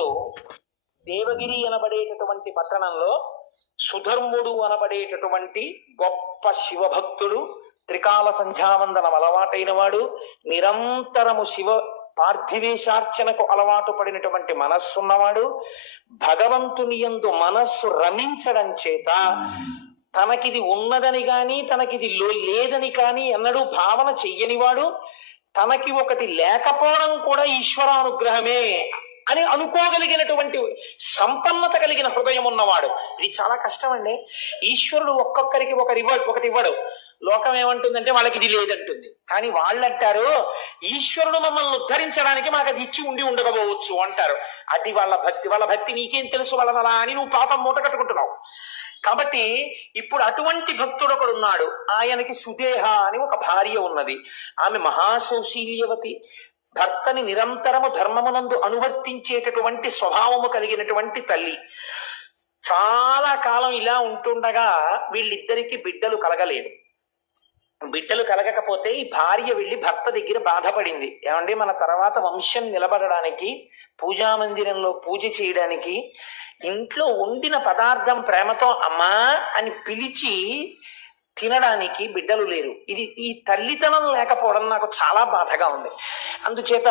ఒకప్పుడు దేవగిరి అనబడేటటువంటి పట్టణంలో సుధర్ముడు అనబడేటటువంటి గొప్ప శివభక్తుడు, త్రికాల సంధ్యావందనం అలవాటైన వాడు, నిరంతరము శివ పార్థివేశార్చనకు అలవాటు పడినటువంటి మనస్సున్నవాడు, భగవంతుని యందు మనస్సు రమించడం చేత తనకిది ఉన్నదని కాని తనకిది లేదని కాని ఎన్నడూ భావన చెయ్యనివాడు, తనకి ఒకటి లేకపోవడం కూడా ఈశ్వరానుగ్రహమే అని అనుకోగలిగినటువంటి సంపన్నత కలిగిన హృదయం ఉన్నవాడు. ఇది చాలా కష్టం అండి. ఈశ్వరుడు ఒక్కొక్కరికి ఒకటి ఇవ్వడు. లోకం ఏమంటుందంటే వాళ్ళకి ఇది లేదంటుంది. కానీ వాళ్ళు అంటారు ఈశ్వరుడు మమ్మల్ని ఉద్ధరించడానికి మాకు అది ఇచ్చి ఉండకపోవచ్చు అంటారు. అది వాళ్ళ భక్తి నీకేం తెలుసు వాళ్ళనలా అని నువ్వు పాపం మూట కట్టుకుంటున్నావు. కాబట్టి ఇప్పుడు అటువంటి భక్తుడు ఒకడు ఉన్నాడు. ఆయనకి సుదేహ అని ఒక భార్య ఉన్నది. ఆమె మహాసౌశీల్యవతి, భర్తని నిరంతరము ధర్మమునందు అనువర్తించేటటువంటి స్వభావము కలిగినటువంటి తల్లి. చాలా కాలం ఇలా ఉంటుండగా వీళ్ళిద్దరికి బిడ్డలు కలగలేదు. బిడ్డలు కలగకపోతే ఈ భార్య వెళ్ళి భర్త దగ్గర బాధపడింది. ఏమండి, మన తర్వాత వంశం నిలబడడానికి, పూజామందిరంలో పూజ చేయడానికి ఇంట్లో వండిన పదార్థం ప్రేమతో అమ్మా అని పిలిచి తినడానికి బిడ్డలు లేరు. ఈ తల్లితనం లేకపోవడం నాకు చాలా బాధగా ఉంది. అందుచేత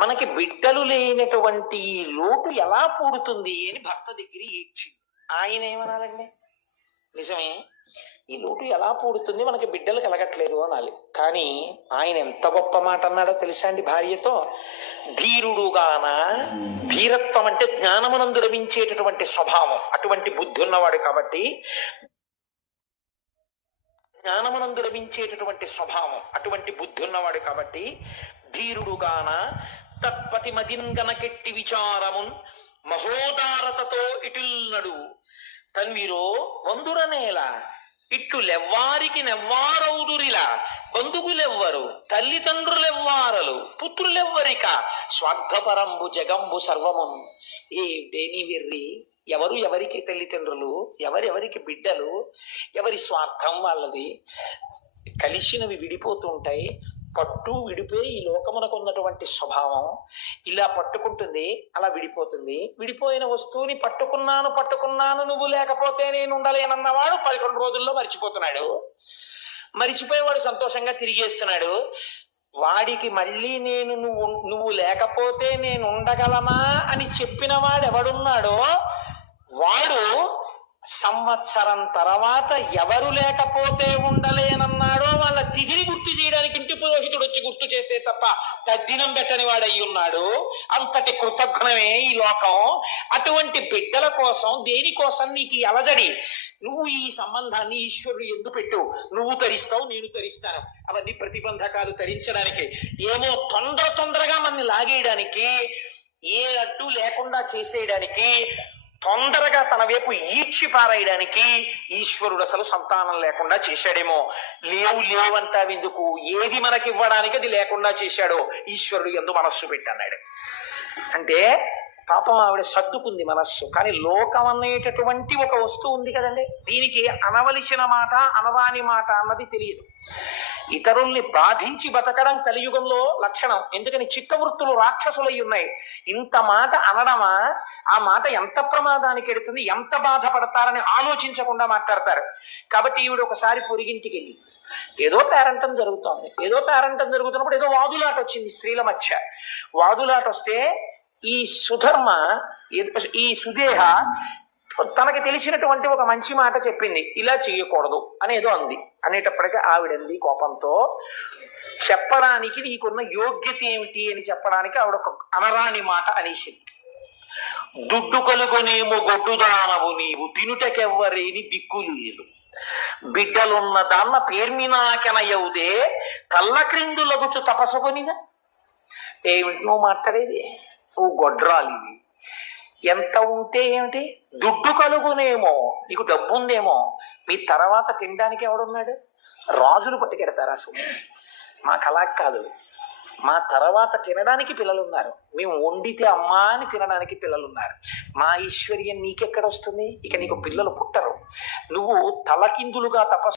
మనకి బిడ్డలు లేనటువంటి ఈ లోటు ఎలా పూడుతుంది అని భర్త దగ్గర ఏడ్చింది. ఆయన ఏమనాలండి, నిజమే, ఈ లోటు ఎలా పూడుతుంది, మనకి బిడ్డలు కలగట్లేదు అనాలి. కానీ ఆయన ఎంత గొప్ప మాట అన్నాడో తెలుసా అండి భార్యతో? ధీరుడుగాన, ధీరత్వం అంటే జ్ఞానమునందు లభించేటటువంటి స్వభావం, అటువంటి బుద్ధి ఉన్నవాడు కాబట్టి, జ్ఞానమునందు లభించేటటువంటి స్వభావం, అటువంటి బుద్ధి ఉన్నవాడు కాబట్టి ధీరుడుగాన తత్పతి మదింగనకెట్టి విచారమున్ మహోదారతతో ఇటుల్నడు తన్విరో వందురనేల ఇట్లు లెవ్వారికి నెవ్వారౌదురిలా బంధువులెవ్వరు తల్లిదండ్రులెవ్వారలు పుత్రులెవ్వరిక స్వార్థపరంబు జగంబు సర్వమును. ఏమిటే నీ వెర్రి, ఎవరికి తల్లిదండ్రులు, ఎవరెవరికి బిడ్డలు, ఎవరి స్వార్థం వాళ్ళది. కలిసినవి విడిపోతూ ఉంటాయి. పట్టు విడిపోయి ఈ లోకమునకు ఉన్నటువంటి స్వభావం ఇలా పట్టుకుంటుంది, అలా విడిపోతుంది. విడిపోయిన వస్తువుని పట్టుకున్నాను నువ్వు లేకపోతే నేను ఉండలేనన్నవాడు 11 రోజుల్లో మరిచిపోతున్నాడు. మరిచిపోయేవాడు సంతోషంగా తిరిగేస్తున్నాడు. వాడికి మళ్ళీ నువ్వు లేకపోతే నేను ఉండగలమా అని చెప్పిన వాడు ఎవడున్నాడో వాడు సంవత్సరం తర్వాత ఎవరు లేకపోతే ఉండలేనన్నాడో వాళ్ళ తిథిని గుర్తు చేయడానికి ఇంటి పురోహితుడు వచ్చి గుర్తు చేస్తే తప్ప తద్దినం పెట్టని వాడయి ఉన్నాడు. అంతటి కృతజ్ఞమే ఈ లోకం. అటువంటి బిడ్డల కోసం, దేనికోసం నీకు ఈ అలజడి? నువ్వు ఈ సంబంధాన్ని ఈశ్వరుడు ఎందుకు పెట్టు? నువ్వు తరిస్తావు, నేను తరిస్తాను. అవన్నీ ప్రతిబంధకాలు తరించడానికి, ఏమో తొందరగా మనల్ని లాగేయడానికి, ఏ అడ్డు లేకుండా చేసేయడానికి, తొందరగా తన వైపు ఈడ్చి పారేయడానికి ఈశ్వరుడు అసలు సంతానం లేకుండా చేశాడేమో. లేవంటావెందుకు? ఏది మనకి ఇవ్వడానికి అది లేకుండా చేశాడో ఈశ్వరుడు యందు మనస్సు పెట్టన్నాడు. అంటే పాపం ఆవిడ సర్దుకుంది మనస్సు. కానీ లోకం అనేటటువంటి ఒక వస్తువు ఉంది కదండి, దీనికి అనవలసిన మాట అనవాని మాట అన్నది తెలియదు. ఇతరుల్ని బాధించి బతకడం కలియుగంలో లక్షణం. ఎందుకని చిత్తవృత్తులు రాక్షసులై ఉన్నాయి. ఇంత మాట అనడమా, ఆ మాట ఎంత ప్రమాదానికి ఎడుతుంది, ఎంత బాధపడతారని ఆలోచించకుండా మాట్లాడతారు. కాబట్టి ఈవిడ ఒకసారి పొరిగింటికి వెళ్ళి ఏదో పేరంటం జరుగుతున్నప్పుడు ఏదో వాదులాట వచ్చింది స్త్రీల మధ్య. వాదులాట వస్తే ఈ సుదేహ తనకి తెలిసినటువంటి ఒక మంచి మాట చెప్పింది. ఇలా చెయ్యకూడదు అనేదో అంది. అనేటప్పటికీ ఆవిడంది కోపంతో, చెప్పడానికి నీకున్న యోగ్యత ఏమిటి అని చెప్పడానికి ఆవిడ ఒక అనరాని మాట అనేసింది. దుడ్డు కలుగునేమో గొడ్డుదానవు నీవు తినుటకెవ్వరేని దిక్కులేరు బిడ్డలున్న దాన్న పేర్మినాకెనయవుదే కళ్ళ క్రిందులగుచు తపసుకొనిగా. ఏమిటి నువ్వు మాట్లాడేది? నువ్వు గొడ్రాలివి. ఎంత ఉంటే ఏమిటి? దుడ్డు కలుగునేమో, నీకు డబ్బు ఉందేమో, మీ తర్వాత తినడానికి ఎవడున్నాడు? రాజులు పట్టుకెడతారు అసలు. మాకు అలా కాదు, మా తర్వాత తినడానికి పిల్లలున్నారు, మేము వండితే అమ్మా అని తినడానికి పిల్లలున్నారు. మా ఐశ్వర్యం నీకెక్కడ వస్తుంది? ఇక నీకు పిల్లలు పుట్టరు. నువ్వు తలకిందులుగా తపస్సు